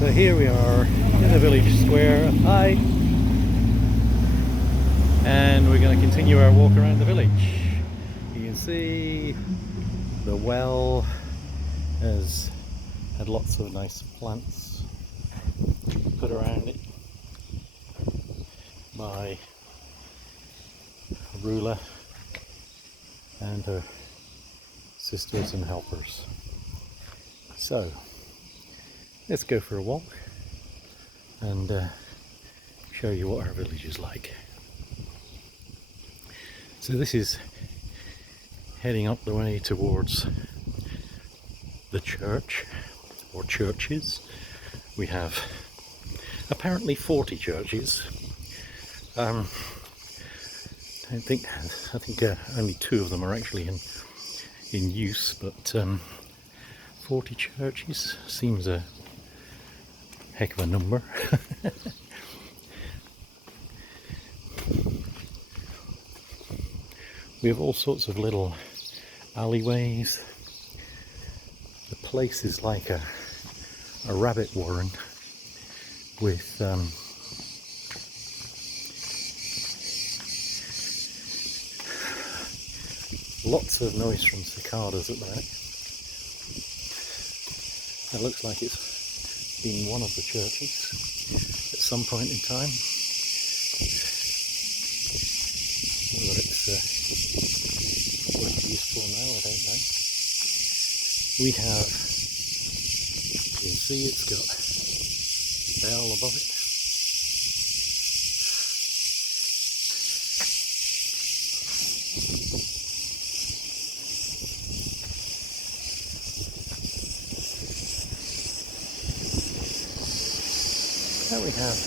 So here we are in the village square of High, and we're going to continue our walk around the village. You can see the well has had lots of nice plants put around it by a ruler and her sisters and helpers. So let's go for a walk and show you what our village is like. So this is heading up the way towards the church or churches. We have apparently 40 churches. I think only 2 of them are actually in use, but 40 churches seems a heck of a number. We have all sorts of little alleyways. The place is like a rabbit warren with lots of noise from cicadas at the minute. It looks like it's been one of the churches at some point in time. Whether it's useful now, I don't know. We have, you can see it's got a bell above it. Now we have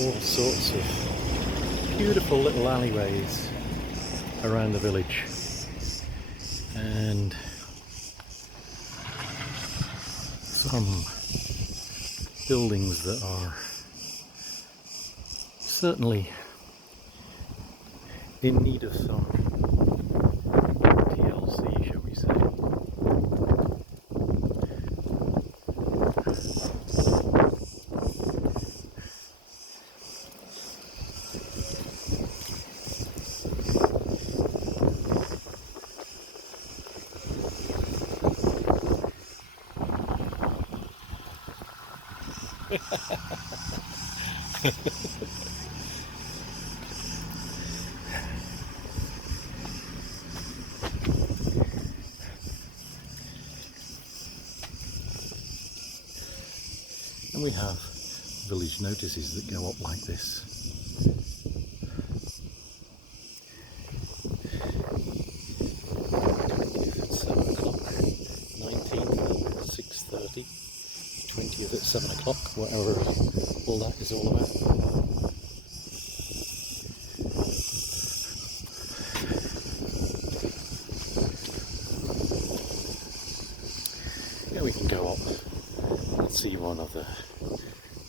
all sorts of beautiful little alleyways around the village, and some buildings that are certainly in need of some TLC, shall we say. And we have village notices that go up like this. It's 7 o'clock, 19th at 6:30, 20th at 7 o'clock, whatever all that is all about. Yeah, we can go up and see one of the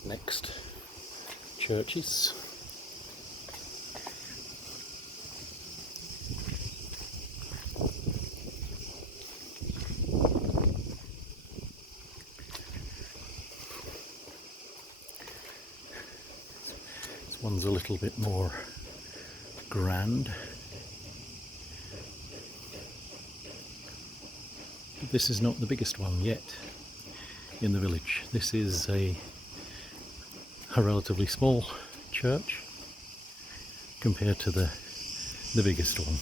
next churches. This one's a little bit more grand. But this is not the biggest one yet in the village. This is a relatively small church compared to the biggest one.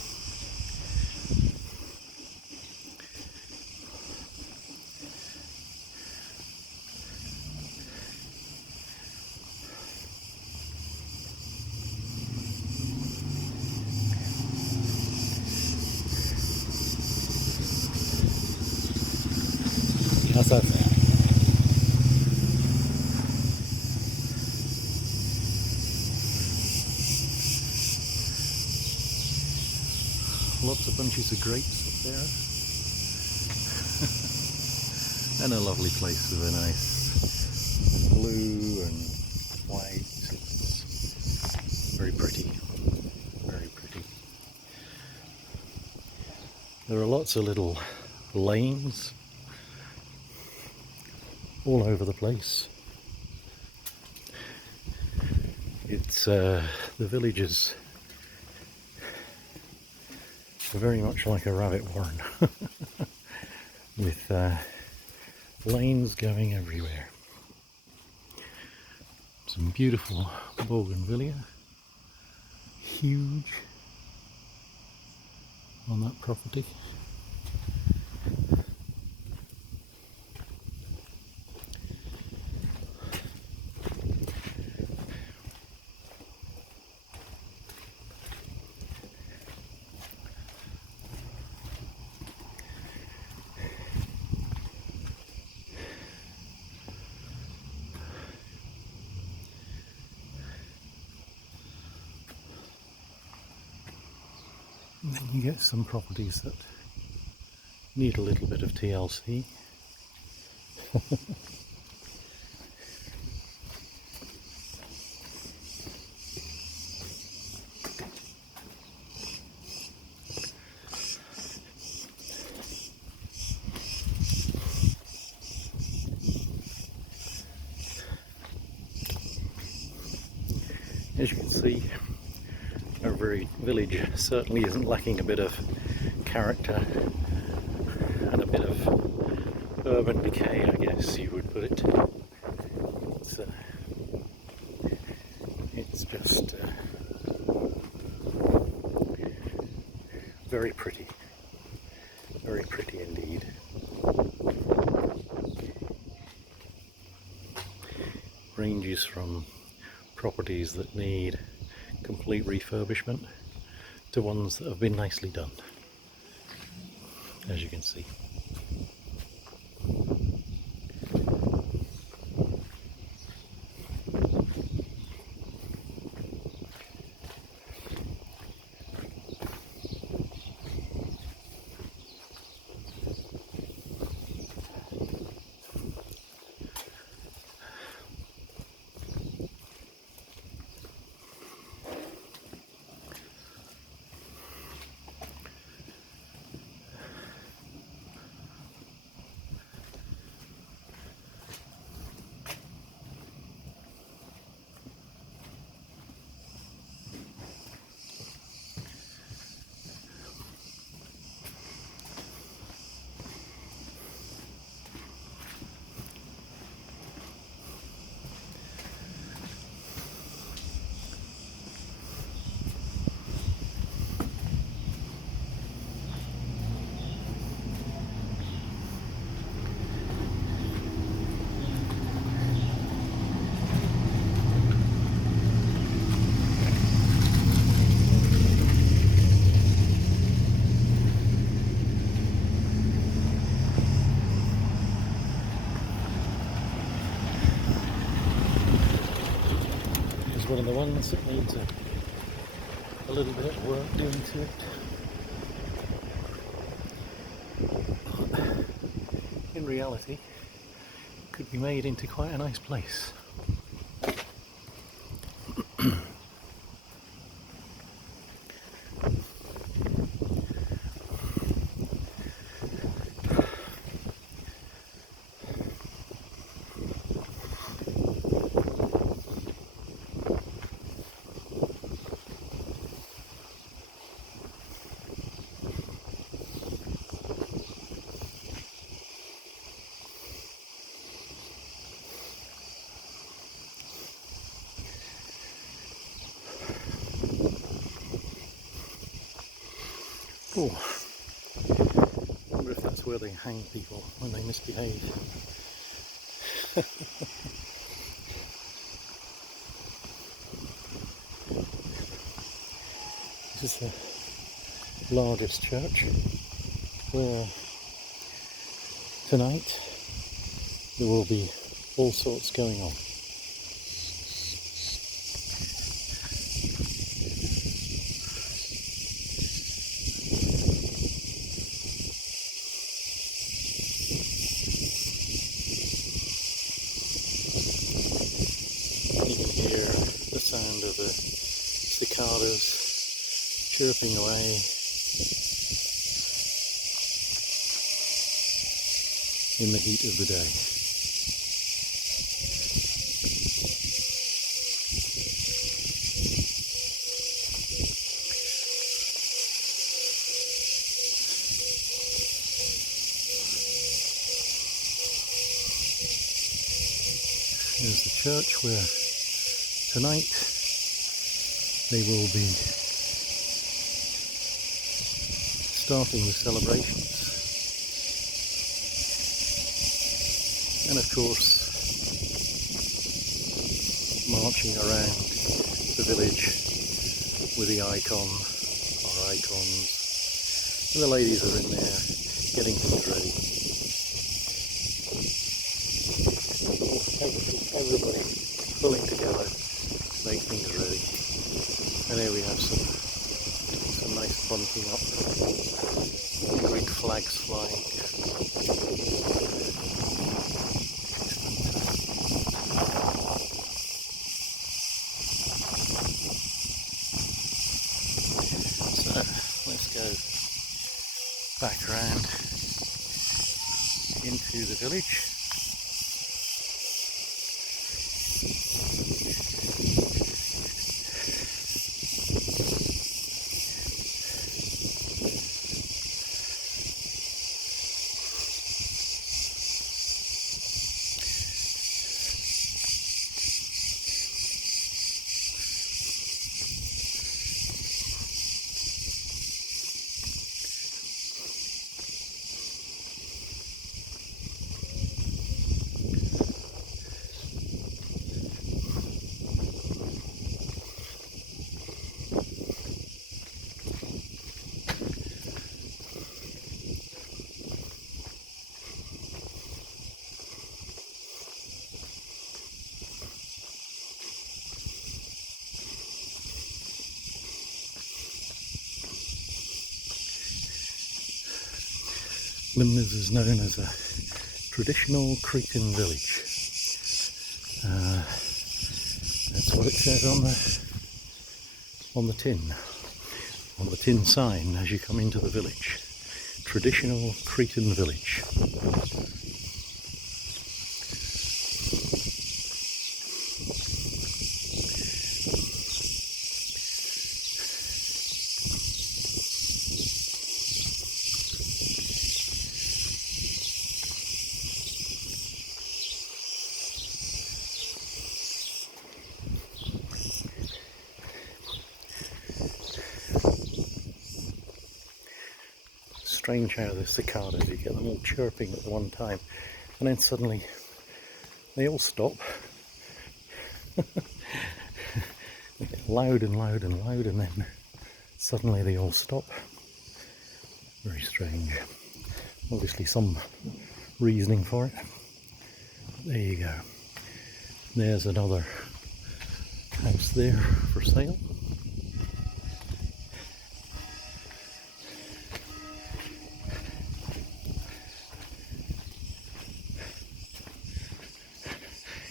How's that sound? Lots of bunches of grapes up there. And a lovely place with a nice blue and white. It's very pretty. Very pretty. There are lots of little lanes all over the place. It's the villages are very much like a rabbit warren with lanes going everywhere. Some beautiful bougainvillea, huge on that property. And then you get some properties that need a little bit of TLC. As you can see, our very village certainly isn't lacking a bit of character and a bit of urban decay, I guess you would put it. It's just very pretty indeed. Ranges from properties that need complete refurbishment to ones that have been nicely done, as you can see. One of the ones that needs a little bit of work doing to it. But in reality, it could be made into quite a nice place. Oh, I wonder if that's where they hang people when they misbehave. This is the largest church where tonight there will be all sorts going on. The sound of the cicadas chirping away in the heat of the day. Here's the church where tonight they will be starting the celebrations. And of course, marching around the village with the icons. And the ladies are in there getting things ready. Everybody pulling together to make things ready. And here we have some nice bunting up. Greek flags flying. So let's go back around into the village. Limnes is known as a traditional Cretan village. That's what it says on the tin sign as you come into the village. Traditional Cretan village. Strange how the cicadas, you get them all chirping at one time and then suddenly they all stop. They get loud and loud and loud and then suddenly they all stop. Very strange. Obviously some reasoning for it. There you go. There's another house there for sale.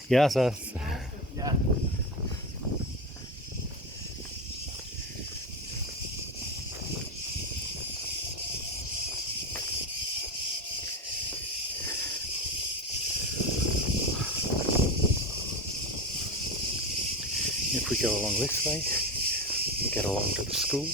Γεια σας. If we go along this way, we get along to the school.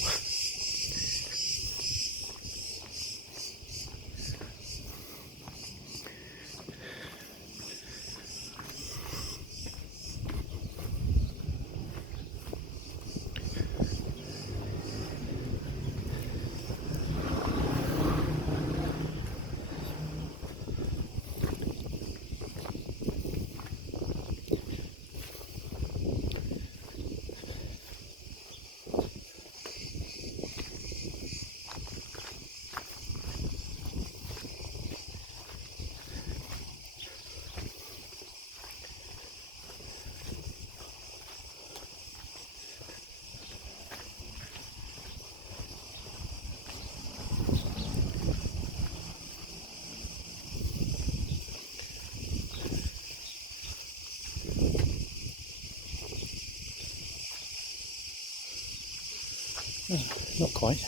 Not quite.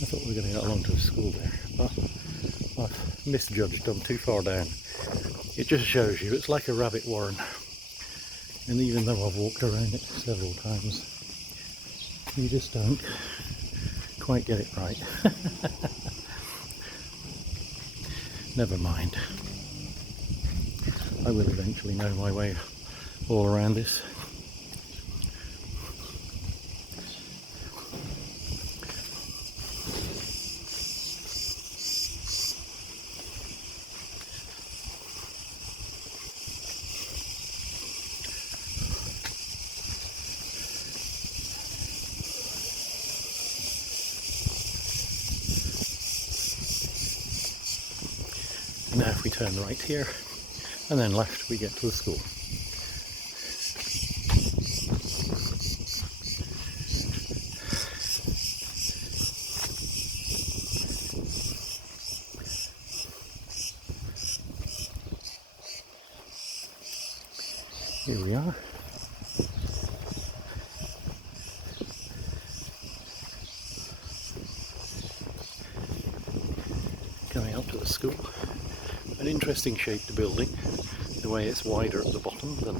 I thought we were going to get along to the school there, but I've misjudged. I'm too far down. It just shows you it's like a rabbit warren, and even though I've walked around it several times, you just don't quite get it right. Never mind. I will eventually know my way all around this. Now if we turn right here and then left, we get to the school. Here we are. Coming up to the school. An interesting shaped building, the way it's wider at the bottom than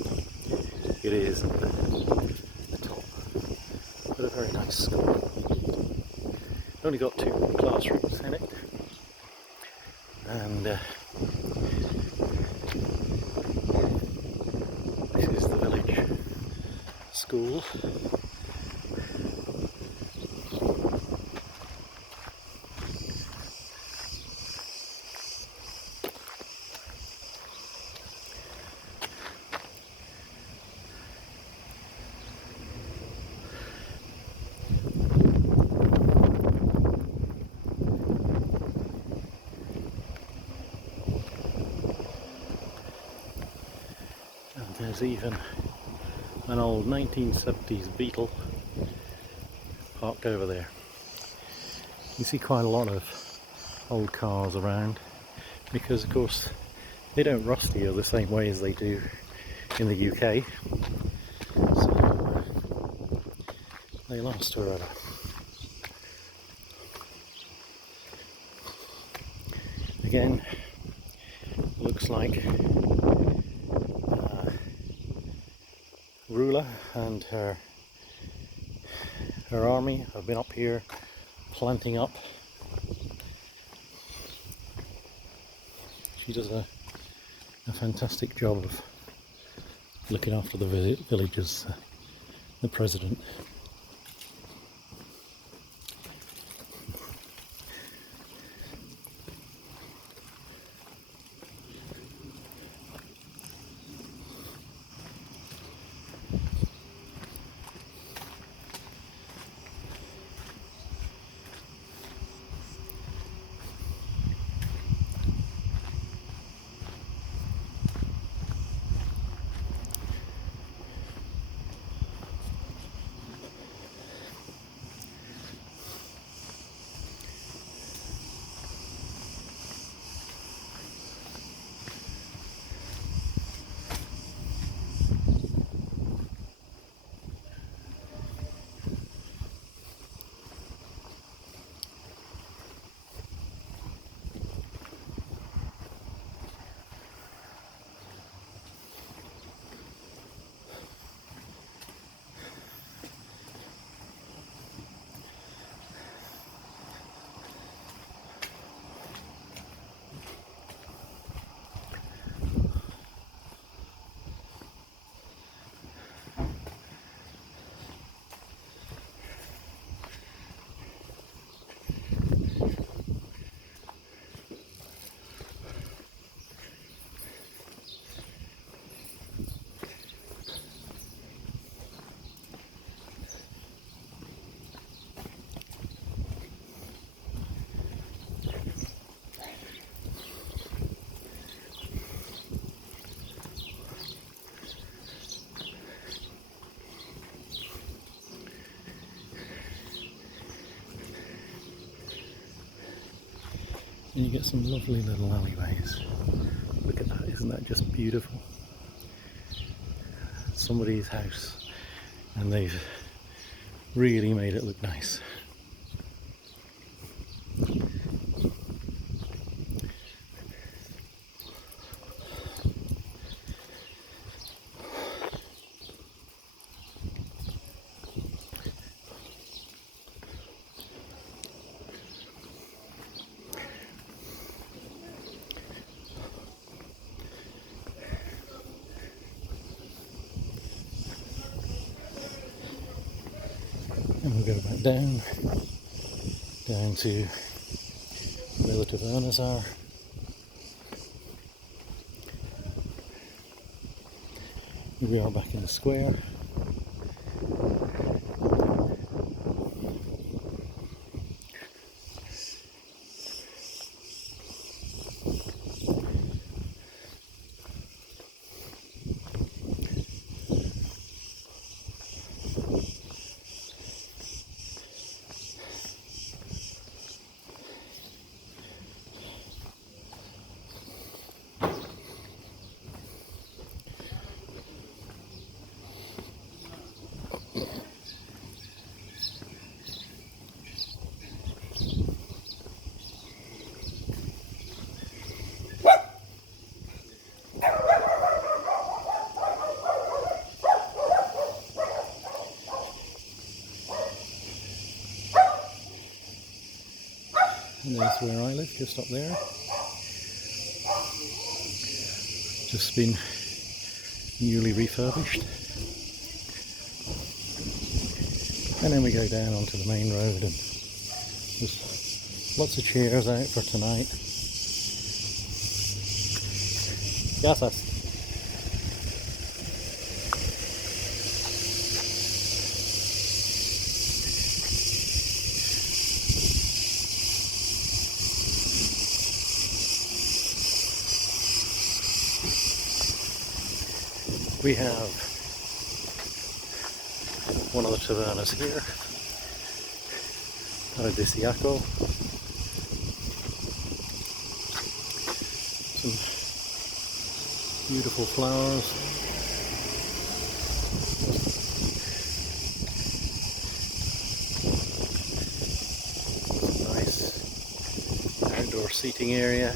it is at the top. But a very nice school. Only got 2 classrooms in it, and this is the village school. There's even an old 1970s Beetle parked over there. You see quite a lot of old cars around because, of course, they don't rust here the same way as they do in the UK, so they last forever. Again, looks like ruler and her army have been up here planting up. She does a fantastic job of looking after the village as the president. And you get some lovely little alleyways. Look at that, isn't that just beautiful? Somebody's house, and they've really made it look nice. And we'll go back down to where the tavernas are. Here we are back in the square. And there's where I live, just up there. Just been newly refurbished. And then we go down onto the main road, and there's lots of chairs out for tonight. Gracias. We have one of the tavernas here, Agios. Some beautiful flowers. Nice outdoor seating area.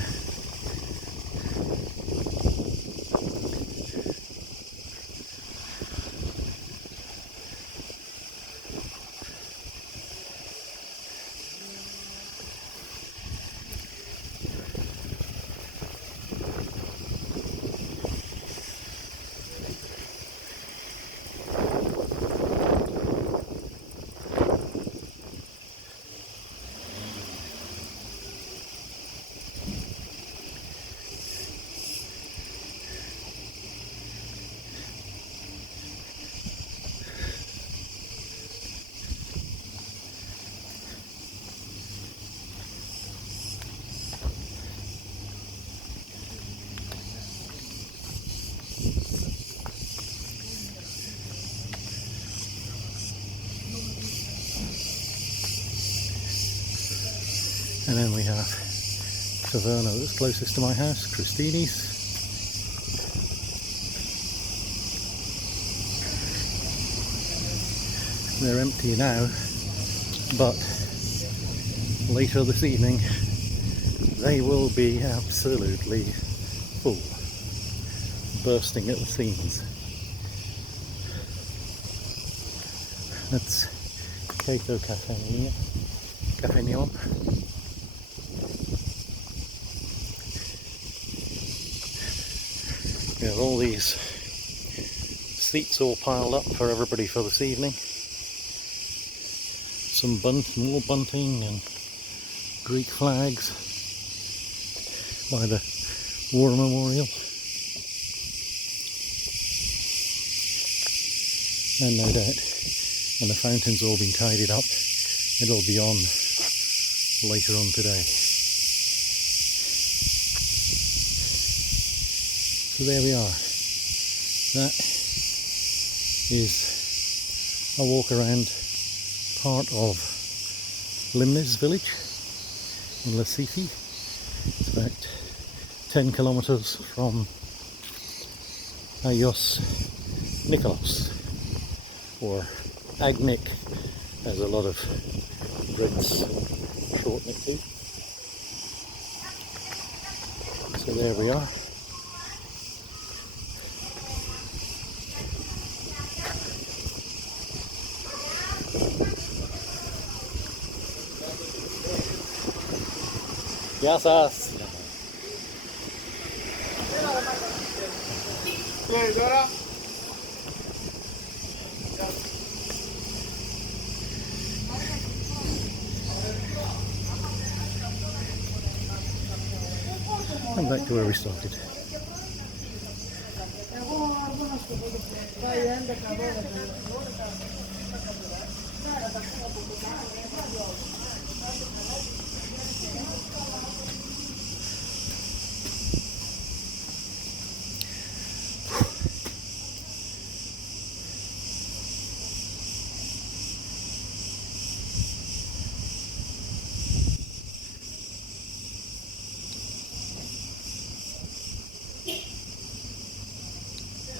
And then we have taverna that's closest to my house, Christini's. They're empty now, but later this evening they will be absolutely full, bursting at the seams. That's Cato Cafe Neon. We have all these seats all piled up for everybody for this evening. Some more bunting and Greek flags by the War Memorial. And no doubt, when the fountain's all been tidied up, it'll be on later on today. So there we are. That is a walk around part of Limnes village in Lasithi. It's about 10 kilometers from Agios Nikolaos, or Agnik, as a lot of Brits shorten it to. So there we are. Gracias. back to where we started.